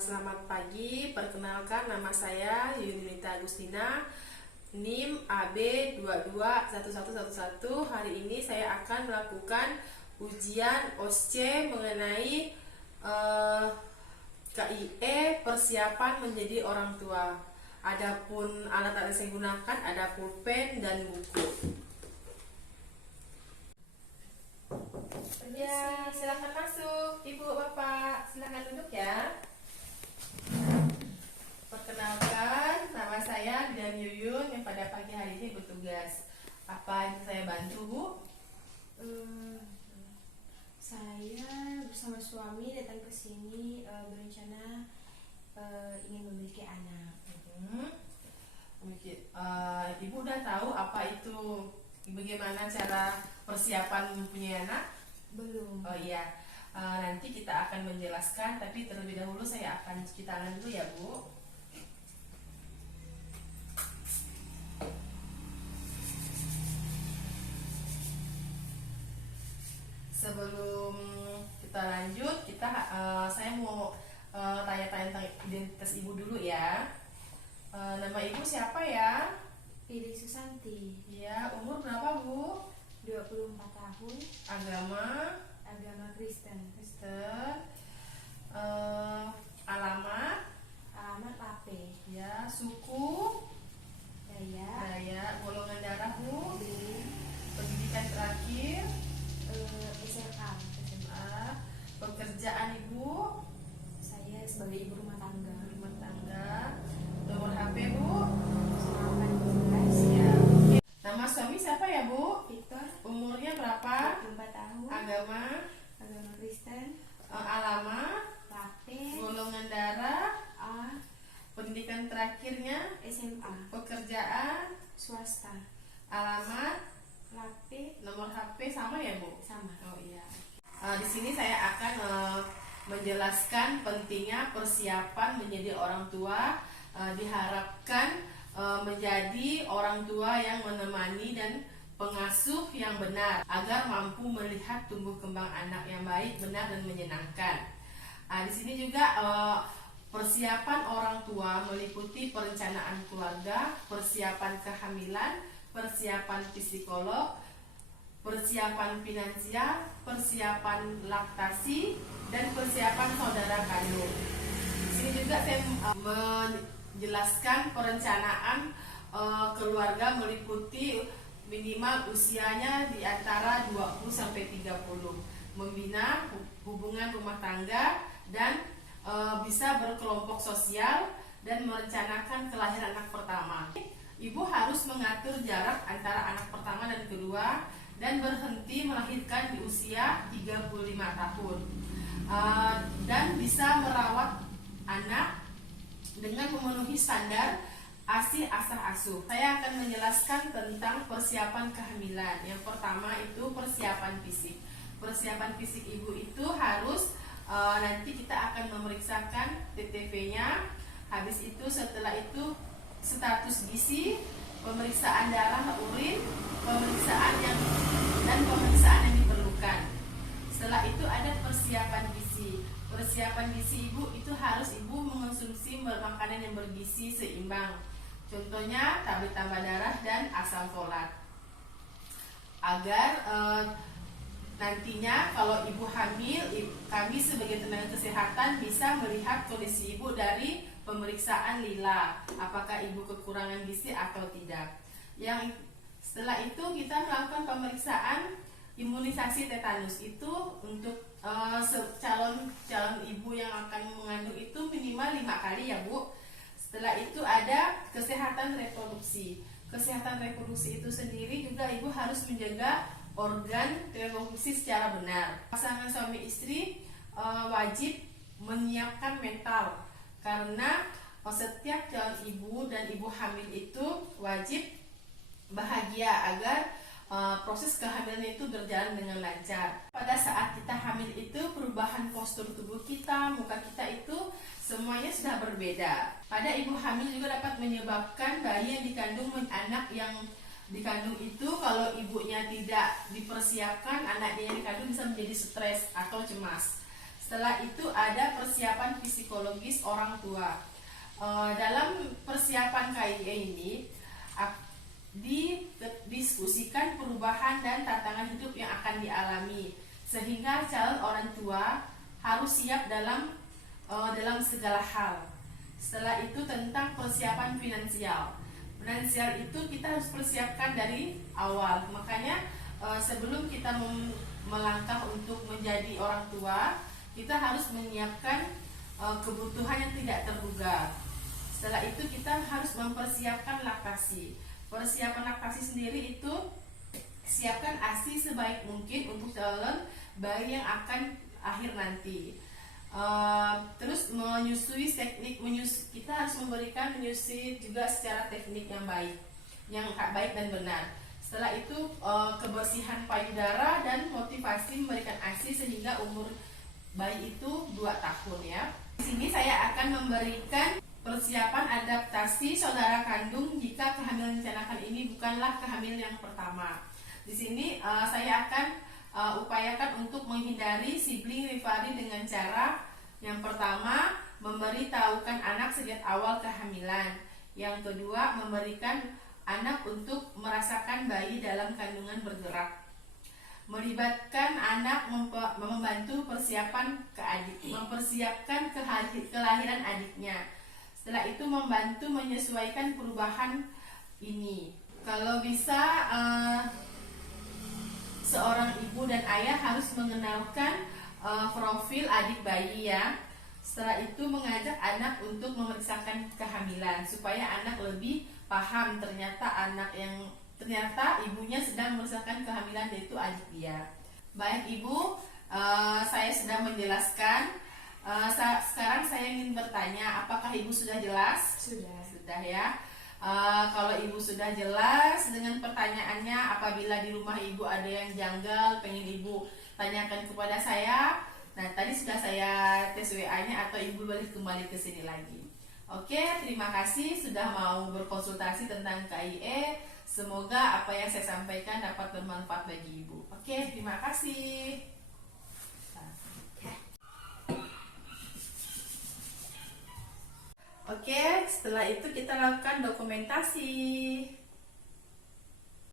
Selamat pagi, perkenalkan nama saya Yunita Agustina, NIM AB 221111. Hari ini saya akan melakukan ujian OSCE mengenai KIE persiapan menjadi orang tua. Adapun alat-alat yang saya gunakan ada pulpen dan buku. Ya, silakan masuk, Ibu Bapak, silakan duduk ya. Perkenalkan, nama saya Dian Yuyun yang pada pagi hari ini bertugas. Apa yang saya bantu, Bu? Saya bersama suami datang ke sini berencana ingin memiliki anak. Ibu udah tahu apa itu, bagaimana cara persiapan mempunyai anak? Belum. Oh iya, nanti kita akan menjelaskan, tapi terlebih dahulu saya akan cuci tangan dulu ya, Bu. Sebelum kita lanjut, saya mau tanya-tanya tentang identitas Ibu dulu ya. Nama Ibu siapa ya? Pilih Susanti. Ya, umur berapa, Bu? 24 tahun. Agama Kristen. Kristen. Alamat Lape. ya, suku Daya. golongan darah, Bu. B. Pendidikan terakhir SMA. Pekerjaan Ibu Saya sebagai ibu rumah tangga. rumah tangga. Nomor HP, Bu. 18. Ya. Nama suami siapa ya, Bu? Victor. Umurnya berapa? 24 tahun. Agama Kristen. alamat, Lape. golongan darah, A. pendidikan terakhirnya, SMA. pekerjaan, Swasta. alamat, Lape. nomor HP sama ya, Bu? Sama. Oh iya. Di sini saya akan menjelaskan pentingnya persiapan menjadi orang tua. Diharapkan menjadi orang tua yang menemani dan pengasuh yang benar agar mampu melihat tumbuh kembang anak yang baik, benar dan menyenangkan. Di sini juga persiapan orang tua meliputi perencanaan keluarga, persiapan kehamilan, persiapan psikolog, persiapan finansial, persiapan laktasi, dan persiapan saudara kandung. Di sini juga saya menjelaskan perencanaan keluarga meliputi minimal usianya di antara 20 sampai 30, membina hubungan rumah tangga dan bisa berkelompok sosial dan merencanakan kelahiran anak pertama. Ibu harus mengatur jarak antara anak pertama dan kedua dan berhenti melahirkan di usia 35 tahun. Dan bisa merawat anak dengan memenuhi standar ASI asah asuh. Saya akan menjelaskan tentang persiapan kehamilan. Yang pertama itu persiapan fisik. Persiapan fisik ibu itu harus nanti kita akan memeriksakan TTV-nya. Habis itu setelah itu status gizi, pemeriksaan darah, urin, pemeriksaan yang diperlukan. Setelah itu ada persiapan gizi. Persiapan gizi ibu itu harus ibu mengonsumsi makanan yang bergizi seimbang. Contohnya tablet tambah darah dan asam folat. Agar nantinya kalau ibu hamil, kami sebagai tenaga kesehatan bisa melihat kondisi ibu dari pemeriksaan lila, apakah ibu kekurangan gizi atau tidak. Setelah itu kita melakukan pemeriksaan imunisasi tetanus. Itu untuk calon ibu yang akan mengandung itu minimal 5 kali ya, Bu. Setelah itu ada kesehatan reproduksi. Kesehatan reproduksi itu sendiri juga ibu harus menjaga organ reproduksi secara benar. Pasangan suami istri wajib menyiapkan mental, karena setiap calon ibu dan ibu hamil itu wajib bahagia agar proses kehamilan itu berjalan dengan lancar. Pada saat kita hamil itu perubahan postur tubuh kita, muka kita itu semuanya sudah berbeda. Pada ibu hamil juga dapat menyebabkan bayi yang dikandung, anak yang dikandung itu kalau ibunya tidak dipersiapkan, anaknya yang dikandung bisa menjadi stres atau cemas. Setelah itu ada persiapan psikologis orang tua. Dalam persiapan KIE ini didiskusikan perubahan dan tantangan hidup yang akan dialami, sehingga calon orang tua harus siap dalam segala hal. Setelah itu tentang persiapan finansial. Finansial itu kita harus persiapkan dari awal. Makanya sebelum kita melangkah untuk menjadi orang tua, kita harus menyiapkan kebutuhan yang tidak terduga. Setelah itu kita harus mempersiapkan laktasi. Persiapan laktasi sendiri itu siapkan ASI sebaik mungkin untuk calon bayi yang akan lahir nanti. Terus menyusui kita harus memberikan menyusui juga secara teknik yang baik dan benar. Setelah itu kebersihan payudara dan motivasi memberikan ASI sehingga umur bayi itu 2 tahun ya. Di sini saya akan memberikan persiapan adaptasi saudara kandung jika kehamilan direncanakan ini bukanlah kehamilan yang pertama. Di sini saya akan upayakan untuk menghindari sibling rivalry dengan cara yang pertama, memberitahukan anak sejak awal kehamilan. Yang kedua, memberikan anak untuk merasakan bayi dalam kandungan bergerak. Melibatkan anak membantu mempersiapkan kelahiran adiknya. Setelah itu membantu menyesuaikan perubahan ini. Kalau bisa seorang ibu dan ayah harus mengenalkan profil adik bayi ya. Setelah itu mengajak anak untuk memeriksakan kehamilan supaya anak lebih paham ternyata ibunya sedang merasakan kehamilan, yaitu adik dia. Baik Ibu, saya sudah menjelaskan. Sekarang saya ingin bertanya, apakah Ibu sudah jelas? Sudah ya. Kalau Ibu sudah jelas dengan pertanyaannya, apabila di rumah Ibu ada yang janggal, pengen Ibu tanyakan kepada saya. Nah, tadi sudah saya tes WA-nya atau Ibu boleh kembali ke sini lagi. Oke, terima kasih sudah mau berkonsultasi tentang KIE. Semoga apa yang saya sampaikan dapat bermanfaat bagi Ibu. Oke, terima kasih. Oke, setelah itu kita lakukan dokumentasi.